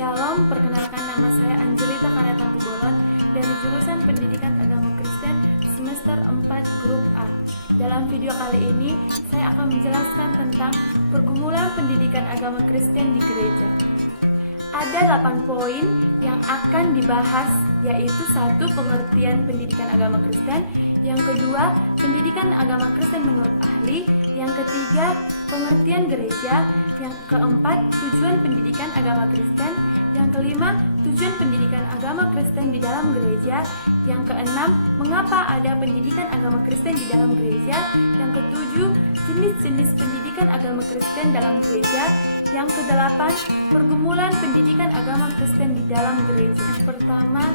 Shalom, perkenalkan nama saya Angelita Kanata Bolon dari jurusan Pendidikan Agama Kristen semester 4 grup A. Dalam video kali ini, saya akan menjelaskan tentang pergumulan pendidikan agama Kristen di gereja. Ada 8 poin yang akan dibahas, yaitu 1. Pengertian pendidikan agama Kristen, yang kedua, pendidikan agama Kristen menurut ahli, yang ketiga, pengertian gereja, yang keempat, tujuan pendidikan agama Kristen, yang kelima, tujuan pendidikan agama Kristen di dalam gereja, yang keenam, mengapa ada pendidikan agama Kristen di dalam gereja, yang ketujuh, jenis-jenis pendidikan agama Kristen dalam gereja, yang kedelapan, pergumulan pendidikan agama Kristen di dalam gereja. Yang pertama,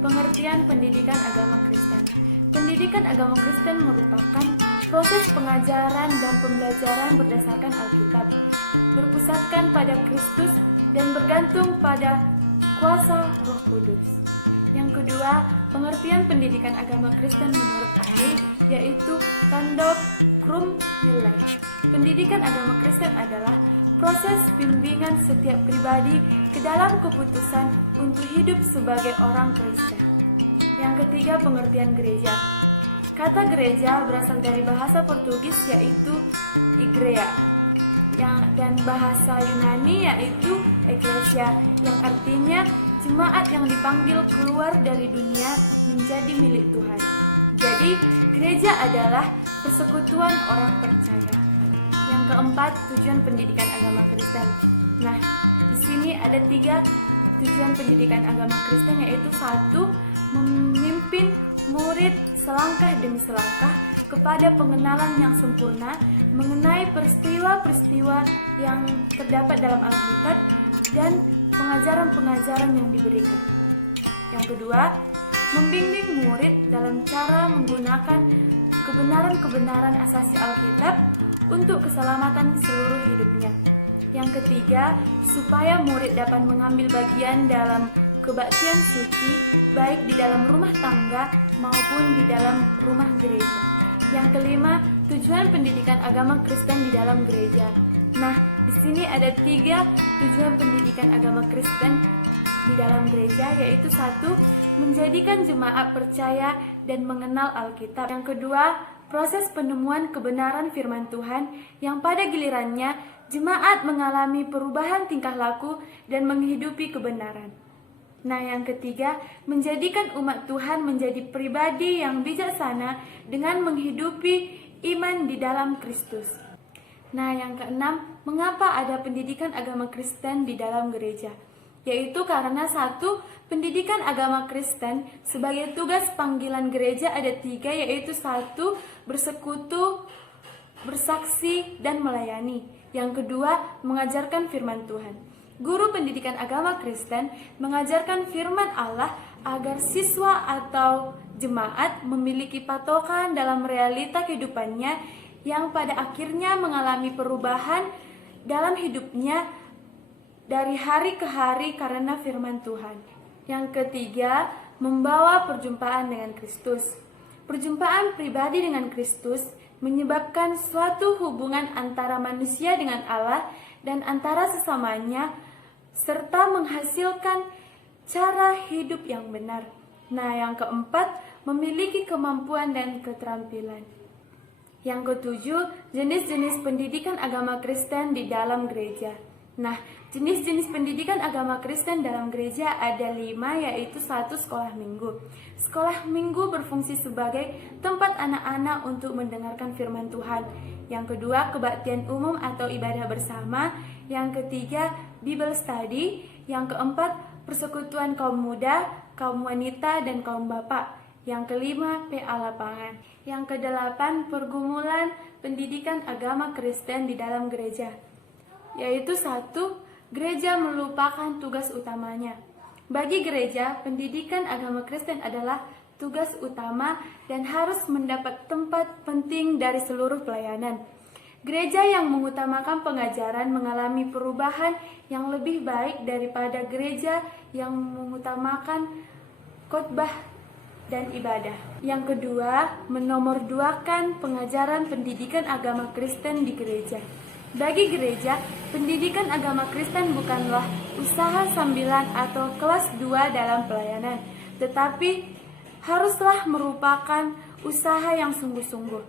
pengertian pendidikan agama Kristen. Pendidikan agama Kristen merupakan proses pengajaran dan pembelajaran berdasarkan Alkitab, berpusatkan pada Kristus dan bergantung pada kuasa Roh Kudus. Yang kedua, pengertian pendidikan agama Kristen menurut ahli, yaitu Randolph Crum Miller. Pendidikan agama Kristen adalah proses bimbingan setiap pribadi ke dalam keputusan untuk hidup sebagai orang Kristen. Yang ketiga, pengertian gereja. Kata gereja berasal dari bahasa Portugis yaitu igreja, dan bahasa Yunani yaitu eklesia, yang artinya jemaat yang dipanggil keluar dari dunia menjadi milik Tuhan. Jadi, gereja adalah persekutuan orang percaya. Yang keempat, tujuan pendidikan agama Kristen. Nah, di sini ada 3 tujuan pendidikan agama Kristen, yaitu 1. Memimpin murid selangkah demi selangkah kepada pengenalan yang sempurna mengenai peristiwa-peristiwa yang terdapat dalam Alkitab dan pengajaran-pengajaran yang diberikan. Yang kedua, membimbing murid dalam cara menggunakan kebenaran-kebenaran asasi Alkitab untuk keselamatan seluruh hidupnya. Yang ketiga, supaya murid dapat mengambil bagian dalam kebaktian suci, baik di dalam rumah tangga maupun di dalam rumah gereja. Yang kelima, tujuan pendidikan agama Kristen di dalam gereja. Nah, di sini ada 3 tujuan pendidikan agama Kristen di dalam gereja, yaitu 1. Menjadikan jemaat percaya dan mengenal Alkitab. Yang kedua, proses penemuan kebenaran firman Tuhan yang pada gilirannya jemaat mengalami perubahan tingkah laku dan menghidupi kebenaran. Nah, yang ketiga, menjadikan umat Tuhan menjadi pribadi yang bijaksana dengan menghidupi iman di dalam Kristus. Nah, yang keenam, mengapa ada pendidikan agama Kristen di dalam gereja? Yaitu karena 1. Pendidikan agama Kristen sebagai tugas panggilan gereja ada 3, yaitu 1. Bersekutu, bersaksi, dan melayani. Yang kedua, mengajarkan firman Tuhan. Guru pendidikan agama Kristen mengajarkan firman Allah agar siswa atau jemaat memiliki patokan dalam realita kehidupannya yang pada akhirnya mengalami perubahan dalam hidupnya dari hari ke hari karena firman Tuhan. Yang ketiga, membawa perjumpaan dengan Kristus. Perjumpaan pribadi dengan Kristus menyebabkan suatu hubungan antara manusia dengan Allah dan antara sesamanya, serta menghasilkan cara hidup yang benar. Nah, yang keempat, memiliki kemampuan dan keterampilan. Yang ketujuh, jenis-jenis pendidikan agama Kristen di dalam gereja. Nah, jenis-jenis pendidikan agama Kristen dalam gereja ada 5, yaitu 1. Sekolah minggu. Sekolah minggu berfungsi sebagai tempat anak-anak untuk mendengarkan firman Tuhan. Yang kedua, kebaktian umum atau ibadah bersama. Yang ketiga, Bible study. Yang keempat, persekutuan kaum muda, kaum wanita, dan kaum bapak. Yang kelima, PA lapangan. Yang kedelapan, pergumulan pendidikan agama Kristen di dalam gereja. Yaitu 1. Gereja melupakan tugas utamanya. Bagi gereja, pendidikan agama Kristen adalah tugas utama dan harus mendapat tempat penting dari seluruh pelayanan. Gereja yang mengutamakan pengajaran mengalami perubahan yang lebih baik daripada gereja yang mengutamakan khotbah dan ibadah. Yang kedua, menomorduakan pengajaran pendidikan agama Kristen di gereja. Bagi gereja, pendidikan agama Kristen bukanlah usaha sambilan atau kelas 2 dalam pelayanan, tetapi haruslah merupakan usaha yang sungguh-sungguh.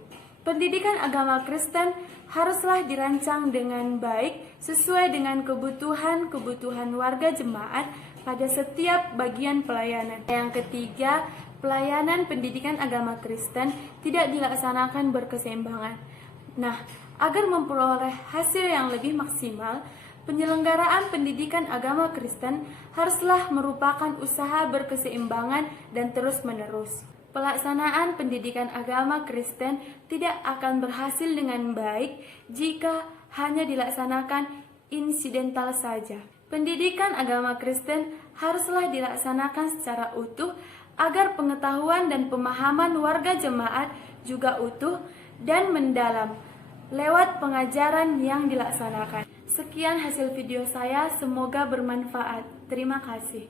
Pendidikan agama Kristen haruslah dirancang dengan baik sesuai dengan kebutuhan warga jemaat pada setiap bagian pelayanan. Yang ketiga, pelayanan pendidikan agama Kristen tidak dilaksanakan berkeseimbangan. Nah, agar memperoleh hasil yang lebih maksimal, penyelenggaraan pendidikan agama Kristen haruslah merupakan usaha berkeseimbangan dan terus-menerus. Pelaksanaan pendidikan agama Kristen tidak akan berhasil dengan baik jika hanya dilaksanakan insidental saja. Pendidikan agama Kristen haruslah dilaksanakan secara utuh agar pengetahuan dan pemahaman warga jemaat juga utuh dan mendalam lewat pengajaran yang dilaksanakan. Sekian hasil video saya, semoga bermanfaat. Terima kasih.